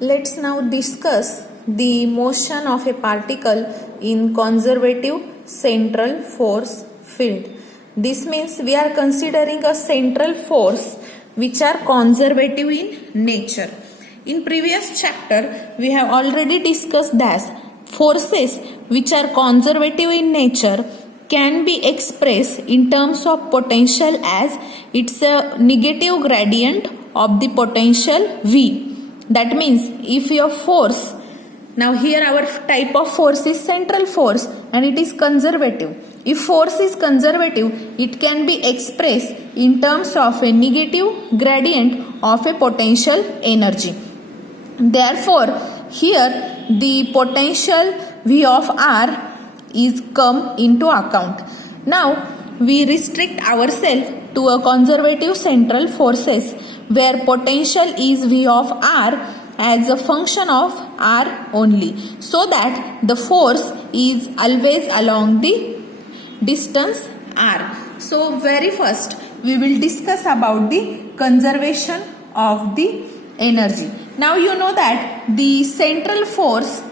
Let's now discuss the motion of a particle in conservative central force field. This means we are considering a central force which are conservative in nature. In previous chapter, we have already discussed that forces which are conservative in nature can be expressed in terms of potential as it's a negative gradient of the potential V. That means if your force, now here our type of force is central force and it is conservative. If force is conservative, it can be expressed in terms of a negative gradient of a potential energy. Therefore, here the potential V of R is come into account. Now, we restrict ourselves to a conservative central forces where potential is V of R as a function of R only, so that the force is always along the distance R. So very first we will discuss about the conservation of the energy. Now you know that the central force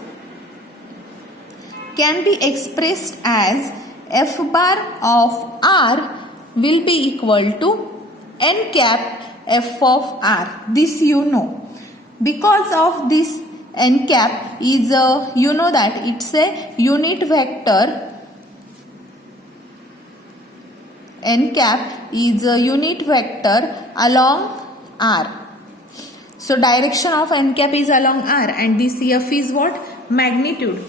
can be expressed as F bar of R will be equal to N cap F of R. This you know. Because of this N cap is you know that it's a unit vector. N cap is a unit vector along R. So direction of N cap is along R and this F is what? Magnitude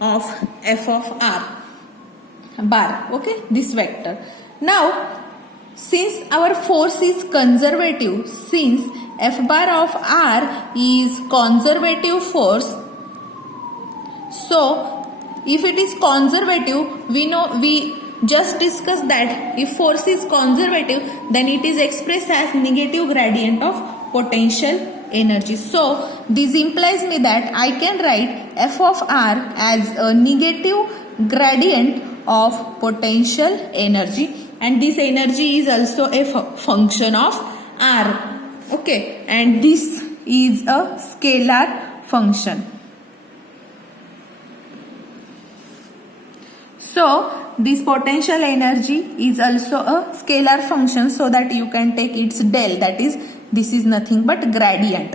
of F of R bar. Okay, this vector. Now, since our force is conservative, since F bar of R is conservative force, so if it is conservative, we just discussed that if force is conservative, then it is expressed as negative gradient of potential energy. So this implies me that I can write F of R as a negative gradient of potential energy, and this energy is also a function of R. Okay, and this is a scalar function. So this potential energy is also a scalar function, so that you can take its del, that is, this is nothing but gradient.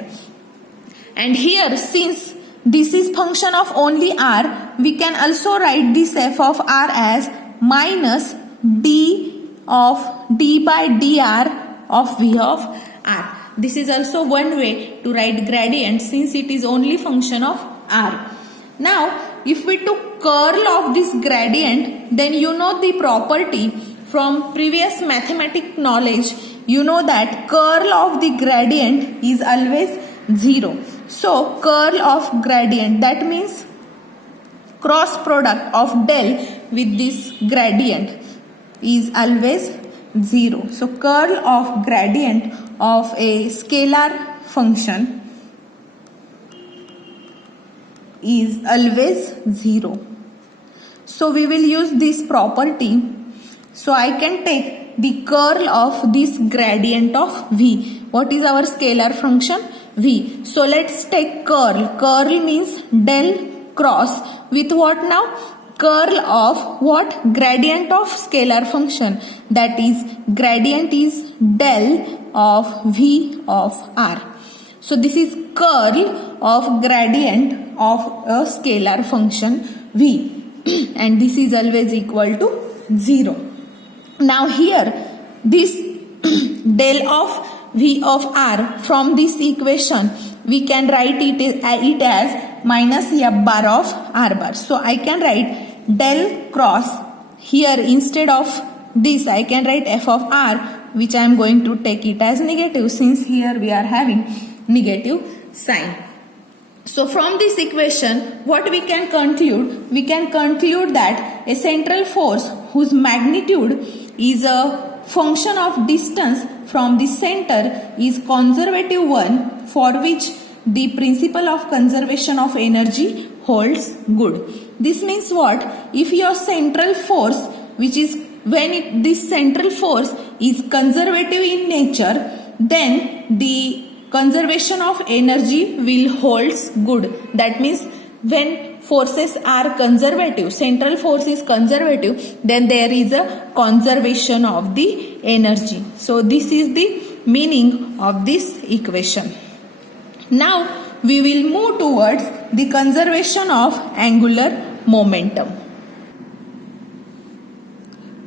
And here, since this is function of only R, we can also write this F of R as minus d by dr of V of R. This is also one way to write gradient since it is only function of R. Now, if we took curl of this gradient, then you know the property from previous mathematics knowledge, you know that curl of the gradient is always 0. So, curl of gradient, that means cross product of del with this gradient is always 0. So, curl of gradient of a scalar function is always 0. So, we will use this property. So, I can take the curl of this gradient of V. What is our scalar function? V. So, let's take curl. Curl means del cross with what now? Curl of what? Gradient of scalar function. That is, gradient is del of V of R. So, this is curl of gradient of a scalar function V. And this is always equal to 0. Now here, this del of V of R, from this equation, we can write it as minus F bar of R bar. So I can write del cross, here instead of this I can write F of R, which I am going to take it as negative since here we are having negative sign. So from this equation, what we can conclude? We can conclude that a central force whose magnitude is a function of distance from the center is conservative one, for which the principle of conservation of energy holds good. This means what? If your central force, which is when this central force is conservative in nature, then the conservation of energy will holds good. That means when forces are conservative, central force is conservative, then there is a conservation of the energy. So this is the meaning of this equation. Now we will move towards the conservation of angular momentum.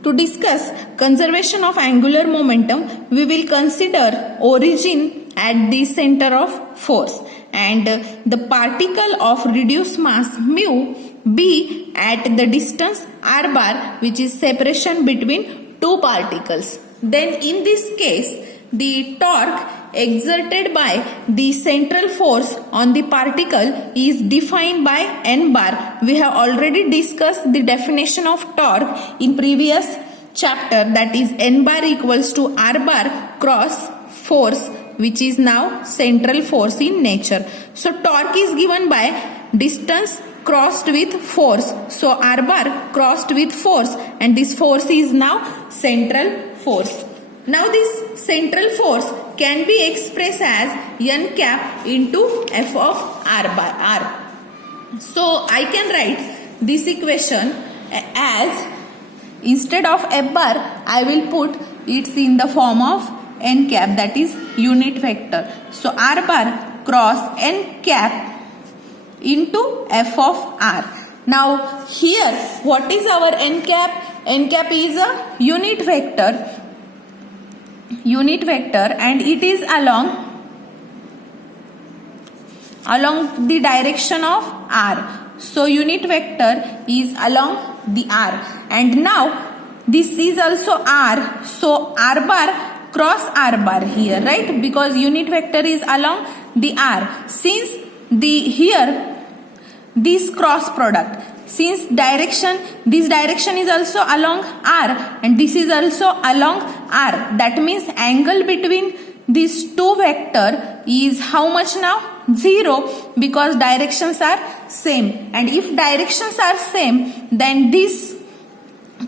To discuss conservation of angular momentum, we will consider origin at the center of force and the particle of reduced mass mu be at the distance r bar, which is separation between two particles. Then in this case, the torque exerted by the central force on the particle is defined by n bar. We have already discussed the definition of torque in previous chapter, that is n bar equals to r bar cross force, which is now central force in nature. So torque is given by distance crossed with force. So r bar crossed with force, and this force is now central force. Now this central force can be expressed as n cap into f of r bar r. So I can write this equation as, instead of f bar, I will put it in the form of n cap, that is unit vector. So r bar cross n cap into f of r. Now here, what is our n cap? N cap is a unit vector, and it is along the direction of r. So unit vector is along the r, and now this is also r. So r bar cross r bar here, right? Because unit vector is along the r. Since this cross product, since this direction is also along r and this is also along r, that means angle between these two vector is how much now? 0, because directions are same. And if directions are same, then this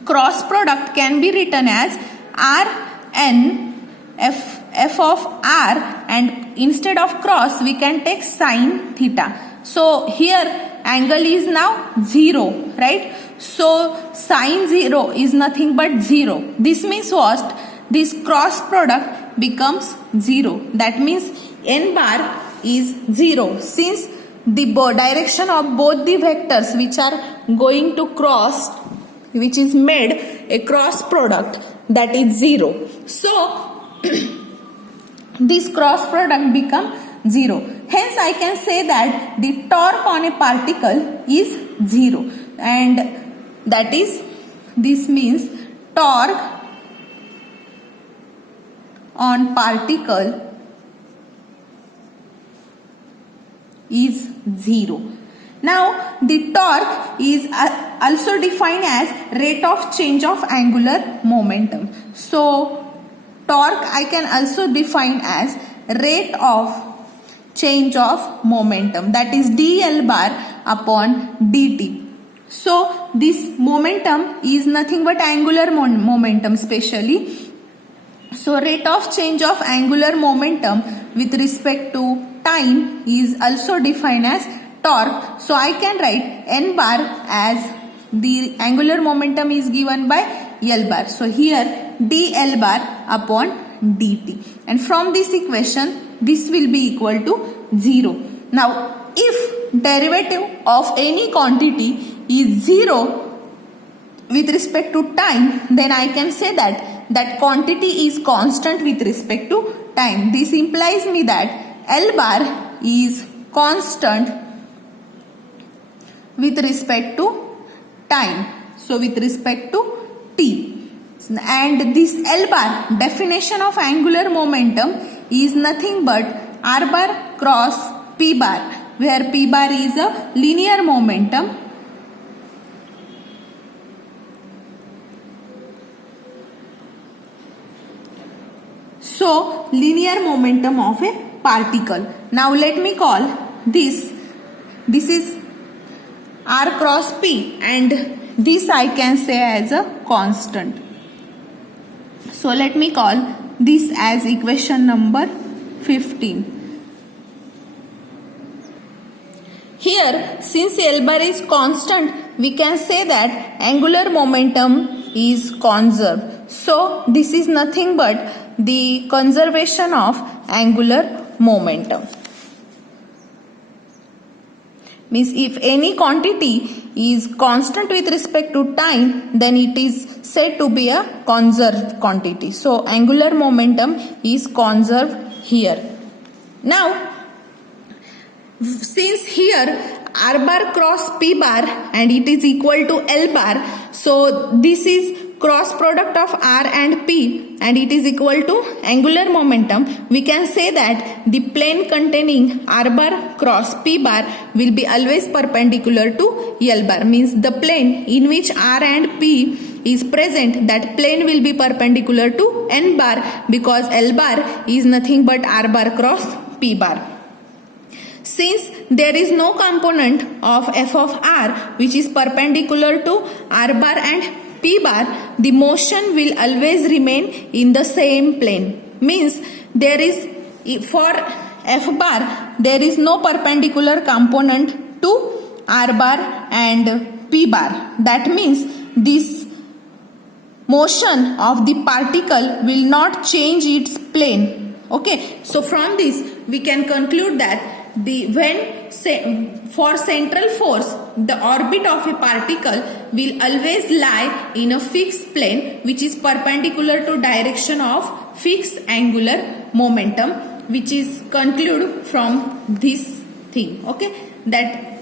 cross product can be written as Rn f of r, and instead of cross we can take sine theta. So here angle is now 0, right? So sine 0 is nothing but 0. This means what? This cross product becomes 0. That means n bar is 0. Since the direction of both the vectors which are going to cross, which is made a cross product, that is 0. So this cross product become 0. Hence I can say that the torque on a particle is 0, and that is, this means torque on particle is 0. Now the torque is also defined as rate of change of angular momentum. So torque I can also define as rate of change of momentum, that is dl bar upon dt. So this momentum is nothing but angular momentum specially. So rate of change of angular momentum with respect to time is also defined as torque. So I can write n bar as the angular momentum is given by L bar. So here dl bar upon dt, and from this equation this will be equal to 0. Now if derivative of any quantity is 0 with respect to time, then I can say that quantity is constant with respect to time. This implies me that L bar is constant with respect to time, so with respect to t. And this L bar, definition of angular momentum, is nothing but r bar cross p bar, where p bar is a linear momentum So, linear momentum of a particle. Now let me call this is r cross p, and this I can say as a constant. So let me call this as equation number 15. Here, since L bar is constant, we can say that angular momentum is conserved. So, this is nothing but the conservation of angular momentum. Means if any quantity is constant with respect to time, then it is said to be a conserved quantity. So, angular momentum is conserved here. Now, since here R bar cross P bar and it is equal to L bar, so this is cross product of R and P and it is equal to angular momentum, we can say that the plane containing R bar cross P bar will be always perpendicular to L bar. Means the plane in which R and P is present, that plane will be perpendicular to N bar, because L bar is nothing but R bar cross P bar. Since there is no component of f of r which is perpendicular to r bar and p bar, the motion will always remain in the same plane. Means there is, for f bar, there is no perpendicular component to r bar and p bar. That means this motion of the particle will not change its plane. Okay, so from this we can conclude that for central force, the orbit of a particle will always lie in a fixed plane which is perpendicular to direction of fixed angular momentum, which is conclude from this thing. Okay, that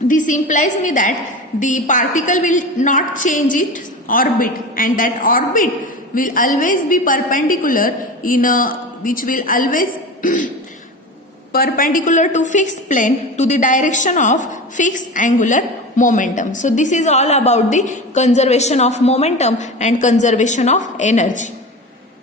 this implies me that the particle will not change its orbit, and that orbit will always be perpendicular which will always perpendicular to fixed plane to the direction of fixed angular momentum. So this is all about the conservation of momentum and conservation of energy.